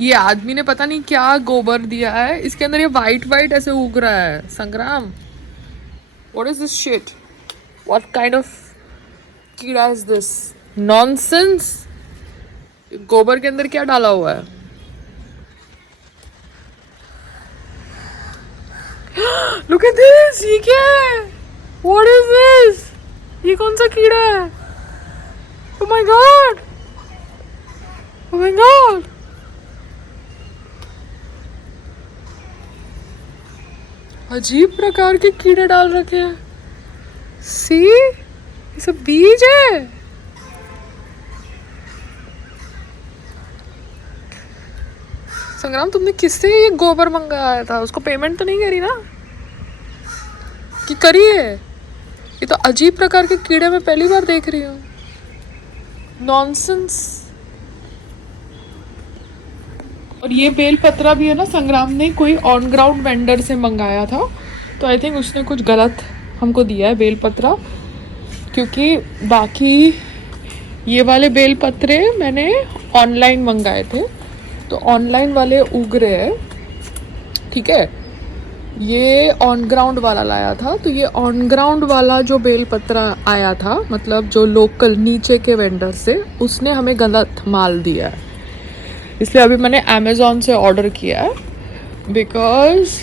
ये आदमी ने पता नहीं क्या गोबर दिया है, इसके अंदर ये वाइट वाइट ऐसे उग रहा है। संग्राम, what is this shit? What kind of कीड़ा इज दिस? नॉनसेंस। गोबर के अंदर क्या डाला हुआ है? लुक एट दिस, ये क्या है? What is this? ये कौन सा कीड़ा है? Oh my God, oh my God. अजीब प्रकार के कीड़े डाल रखे हैं। सी, ये सब बीज है। संग्राम, तुमने किससे ये गोबर मंगाया था? उसको पेमेंट तो नहीं करी ना? कि करी है? ये तो अजीब प्रकार के कीड़े मैं पहली बार देख रही हूँ। नॉनसेंस। और ये बेल पत्रा भी है ना, संग्राम ने कोई ऑन ग्राउंड वेंडर से मंगाया था, तो आई थिंक उसने कुछ गलत हमको दिया है बेल पत्रा, क्योंकि बाकी ये वाले बेल पत्रे मैंने ऑनलाइन मंगाए थे, तो ऑनलाइन वाले उग रहे हैं। ठीक है, ये ऑन ग्राउंड वाला लाया था, तो ये ऑन ग्राउंड वाला जो बेल पत्रा आया था, मतलब जो लोकल नीचे के वेंडर से, उसने हमें गलत माल दिया है। इसलिए अभी मैंने अमेज़ॉन से ऑर्डर किया है, बिकॉज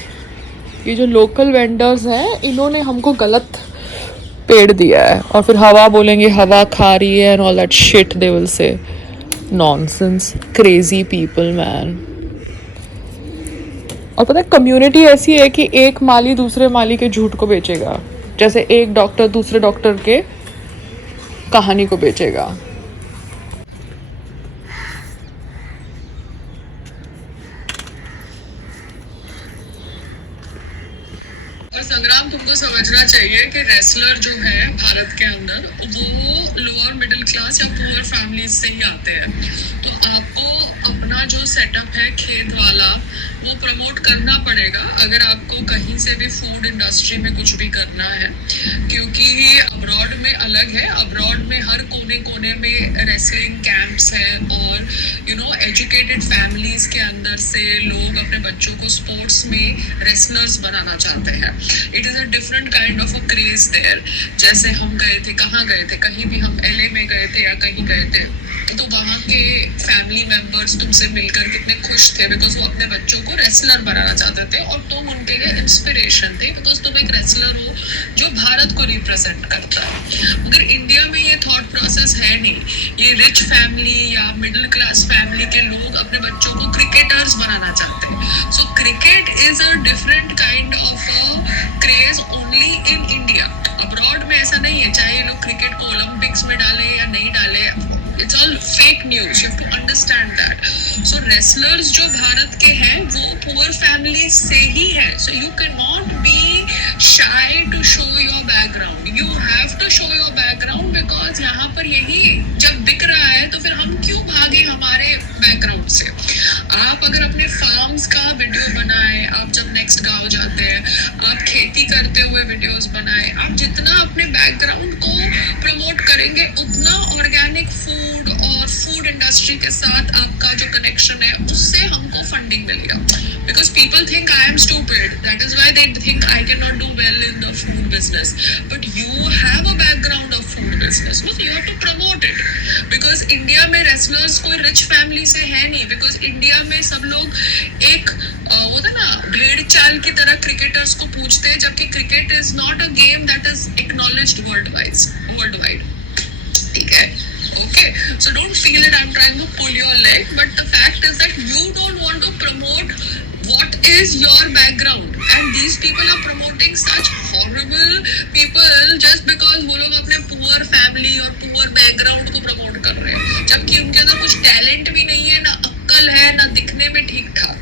ये जो लोकल वेंडर्स हैं इन्होंने हमको गलत पेड़ दिया है, और फिर हवा बोलेंगे हवा खा रही है and all that shit they will say. Nonsense, crazy people man. और पता है, कम्युनिटी ऐसी है कि एक माली दूसरे माली के झूठ को बेचेगा, जैसे एक डॉक्टर दूसरे डॉक्टर के कहानी को बेचेगा। और संग्राम, तुमको समझना चाहिए कि रेसलर जो है भारत के अंदर, वो लोअर मिडिल क्लास या पुअर फैमिलीज से ही आते हैं। तो आपको अपना जो सेटअप है खेत वाला, वो प्रमोट करना पड़ेगा अगर आपको कहीं से भी फूड इंडस्ट्री में कुछ भी करना है, क्योंकि अब्रॉड में अलग है। अब्रॉड में हर कोने कोने में रेसलिंग कैंप्स हैं, और एजुकेटेड फैमिलीज के अंदर से लोग अपने बच्चों को स्पोर्ट्स में रेसलर्स बनाना चाहते हैं। It is a different kind of a craze there. जैसे हम गए थे, कहाँ गए थे, कहीं भी हम LA में गए थे या कहीं गए थे, तो वहाँ के फैमिली मेंबर्स तुमसे मिलकर कितने खुश थे, बिकॉज वो अपने बच्चों को रेसलर बनाना चाहते थे, और तुम उनके लिए इंस्पिरेशन थे, बिकॉज तुम एक रेसलर हो जो भारत को रिप्रेजेंट करता है। मगर इंडिया में ये थॉट प्रोसेस है नहीं। ये रिच फैमिली या मिडिल क्लास फैमिली के लोग अपने बच्चों को क्रिकेटर्स बनाना चाहते हैं। So cricket is a different kind of craze only in India. Abroad में ऐसा नहीं है, चाहे ये लोग क्रिकेट को ओलंपिक्स में डाले या नहीं डाले, it's all fake news. You have to understand that. So wrestlers जो भारत के हैं वो poor family से ही है. So you cannot be shy to show your background. You have to show your background, because यहाँ पर यही जब बिक रहा है तो फिर हम क्यों भागे हमारे बैकग्राउंड से। आप अगर अपने फार्म्स का वीडियो बनाए, आप जब नेक्स्ट गाँव जाते हैं, आप खेती करते हुए वीडियोस बनाए, आप जितना अपने बैकग्राउंड को प्रमोट करेंगे, उतना ऑर्गेनिक फूड और फूड इंडस्ट्री के साथ आपका जो कनेक्शन है उससे हमको फंडिंग मिलेगा। Because people think I am stupid, that is why they think I can not do well in the food business, but you have a background of food business, you have to promote it. Because India में wrestlers कोई rich family से है नहीं, because India में सब लोग एक वो था ना भेड़ चाल की तरह क्रिकेटर्स को पूछते हैं, जबकि cricket is not a game that is acknowledged world wide. ठीक है, okay, so don't feel that I'm trying to pull your leg, but the fact is that you don't want to promote what is your background, and these people are promoting such horrible people just because वो लोग अपने poor family और poor background को promote कर रहे हैं, जबकि उनके अंदर कुछ talent भी नहीं है, ना अक्ल है, ना दिखने में ठीक ठाक।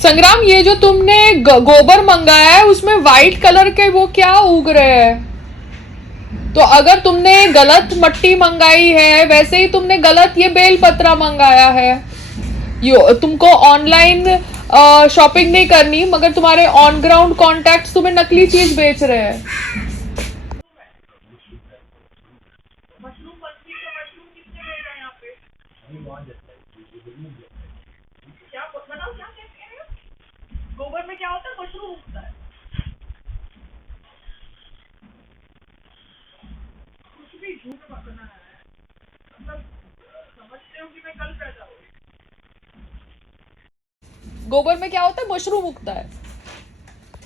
संग्राम, ये जो तुमने गोबर मंगाया है उसमें व्हाइट कलर के वो क्या उग रहे हैं? तो अगर तुमने गलत मट्टी मंगाई है, वैसे ही तुमने गलत ये बेल पत्रा मंगाया है। तुमको ऑनलाइन शॉपिंग नहीं करनी, मगर तुम्हारे ऑन ग्राउंड कॉन्टैक्ट्स तुम्हें नकली चीज बेच रहे हैं। क्या बताओ, क्या कह रहे हो? गोबर में क्या होता है? मशरूम उगता है। कुछ भी झूठ पकड़ना है, मतलब समझते हो कि मैं कल पैदा हुई। गोबर में क्या होता है? मशरूम उगता है।